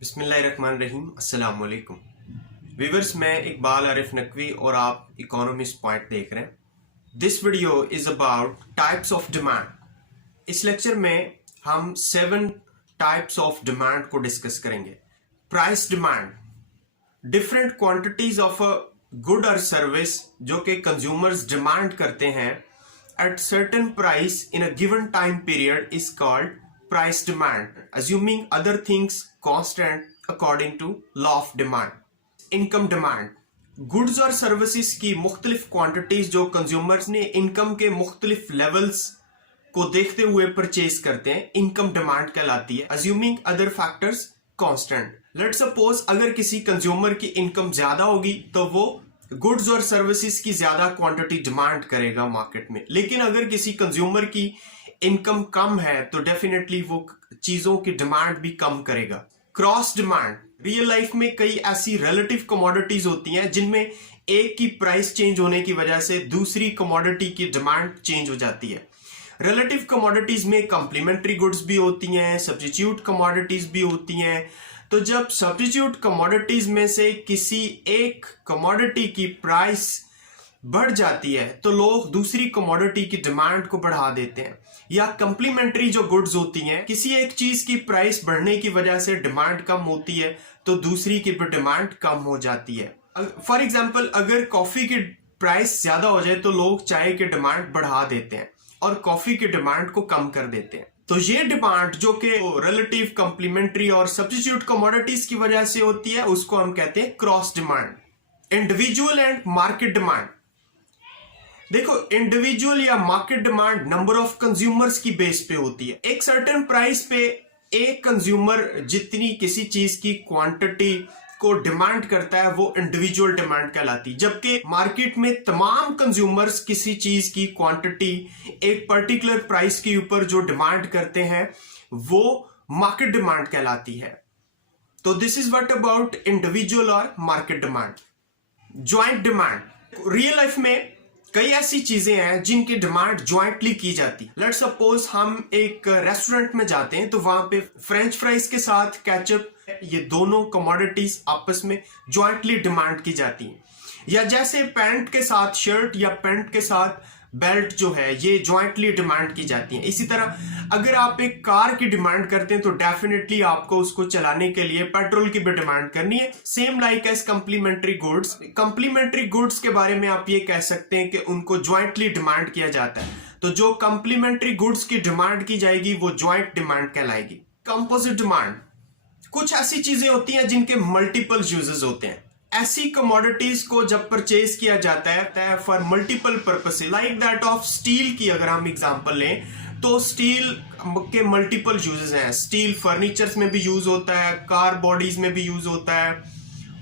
बिस्मिल्लाहिर्रहमानिर्रहीम, अस्सलाम वालेकुम व्यूअर्स। मैं इकबाल, आरिफ, नकवी और आप इकोनॉमिस्ट पॉइंट देख रहे हैं। This video is about types of demand. इस लेक्चर में हम 7 टाइप्स ऑफ डिमांड को डिस्कस करेंगे। Price demand, different quantities of a good और सर्विस जो कि कंज्यूमर्स डिमांड करते हैं at certain price in a given time period is called price demand, assuming other things constant according to law of demand. Income demand, goods और services की मुख्तलिफ quantities जो consumers ने इनकम के मुख्तलिफ लेवल्स को देखते हुए परचेज करते हैं, इनकम डिमांड कहलाती है। Assuming other factors constant. Let's suppose अगर किसी कंज्यूमर की इनकम ज्यादा होगी तो वो गुड्स और सर्विसेज की ज्यादा क्वांटिटी डिमांड करेगा मार्केट में, लेकिन अगर किसी कंज्यूमर की इनकम कम है तो डेफिनेटली वो चीजों की डिमांड भी कम करेगा। क्रॉस डिमांड, रियल लाइफ में कई ऐसी रिलेटिव कमोडिटीज होती हैं जिनमें एक की प्राइस चेंज होने की वजह से दूसरी कमोडिटी की डिमांड चेंज हो जाती है। रिलेटिव कमोडिटीज में कंप्लीमेंट्री गुड्स भी होती हैं, सब्स्टिट्यूट कमोडिटीज भी होती हैं। तो जब सब्स्टिट्यूट कमोडिटीज में से किसी एक कमोडिटी की प्राइस बढ़ जाती है तो लोग दूसरी कमोडिटी की डिमांड को बढ़ा देते हैं। या कंप्लीमेंट्री जो गुड्स होती हैं, किसी एक चीज की प्राइस बढ़ने की वजह से डिमांड कम होती है तो दूसरी की भी डिमांड कम हो जाती है। फॉर एग्जांपल, अगर कॉफी की प्राइस ज्यादा हो जाए तो लोग चाय की डिमांड बढ़ा देते हैं और कॉफी की डिमांड को कम कर देते हैं। तो ये डिमांड जो कि रिलेटिव, कंप्लीमेंट्री और सब्स्टिट्यूट कमोडिटीज की वजह से होती है उसको हम कहते हैं cross demand. Individual and market demand, देखो इंडिविजुअल या market demand number of consumers की बेस पे होती है। एक सर्टेन प्राइस पे एक कंज्यूमर जितनी किसी चीज की क्वांटिटी को डिमांड करता है वो इंडिविजुअल डिमांड कहलाती है, जबकि मार्केट में तमाम कंज्यूमर्स किसी चीज की क्वांटिटी एक पर्टिकुलर प्राइस के ऊपर जो डिमांड करते हैं वो मार्केट डिमांड कहलाती है। तो this is what about individual और market demand. Joint demand, real life में कई ऐसी चीजें हैं जिनकी डिमांड ज्वाइंटली की जाती है। लेट्स सपोज हम एक रेस्टोरेंट में जाते हैं तो वहां पे फ्रेंच फ्राइज के साथ केचप, ये दोनों कमोडिटीज आपस में ज्वाइंटली डिमांड की जाती हैं। या जैसे पैंट के साथ शर्ट या पैंट के साथ बेल्ट जो है ये ज्वाइंटली डिमांड की जाती है। इसी तरह अगर आप एक कार की डिमांड करते हैं तो डेफिनेटली आपको उसको चलाने के लिए पेट्रोल की भी डिमांड करनी है। Same like as complementary goods. Complementary goods के बारे में आप ये कह सकते हैं कि उनको ज्वाइंटली डिमांड किया जाता है। तो जो कंप्लीमेंट्री गुड्स की डिमांड की जाएगी वो ज्वाइंट डिमांड कहलाएगी। कंपोजिट डिमांड, कुछ ऐसी चीजें होती हैं जिनके मल्टीपल यूजेस होते हैं। ऐसी कमोडिटीज को जब परचेज किया जाता है for multiple purpose, like that of steel की अगर हम एग्जांपल लें तो स्टील के मल्टीपल यूजेस हैं। स्टील फर्नीचर्स में भी यूज होता है, कार बॉडीज में भी यूज होता है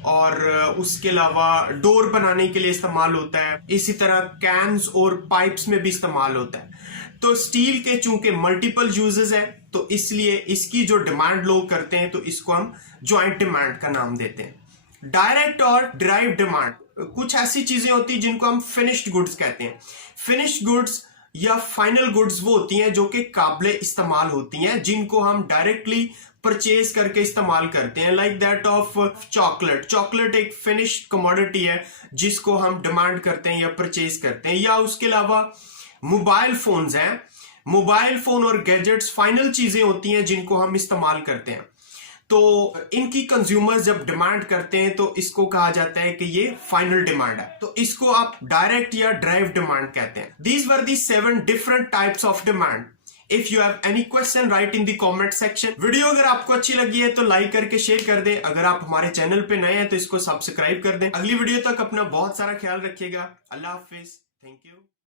और उसके अलावा डोर बनाने के लिए इस्तेमाल होता है। इसी तरह कैन्स और पाइप्स में भी इस्तेमाल होता है। तो स्टील के चूंकि मल्टीपल यूजेस हैं तो इसलिए इसकी जो डिमांड लोग करते हैं तो इसको हम ज्वाइंट डिमांड का नाम देते हैं। डायरेक्ट और डिराइव डिमांड, कुछ ऐसी चीजें होती हैं जिनको हम फिनिश्ड गुड्स कहते हैं। फिनिश्ड गुड्स या फाइनल गुड्स वो होती हैं जो कि काबिले इस्तेमाल होती हैं, जिनको हम डायरेक्टली परचेज करके इस्तेमाल करते हैं। Like that of chocolate. Chocolate एक फिनिश्ड कमोडिटी है जिसको हम डिमांड करते हैं या परचेज करते हैं। या उसके अलावा मोबाइल फोन्स हैं। मोबाइल फोन और गैजेट्स फाइनल चीजें होती हैं जिनको हम इस्तेमाल करते हैं। तो इनकी कंज्यूमर्स जब डिमांड करते हैं तो इसको कहा जाता है कि ये फाइनल डिमांड है। तो इसको आप डायरेक्ट या ड्राइव डिमांड कहते हैं। These were the 7 different types of demand. If you have any question right in the comment section. Video अगर आपको अच्छी लगी है तो लाइक करके शेयर कर दें। अगर आप हमारे चैनल पे नए हैं तो इसको सब्सक्राइब कर दें। अगली वीडियो तक अपना बहुत सारा ख्याल रखिएगा। अल्लाह हाफिज, थैंक यू।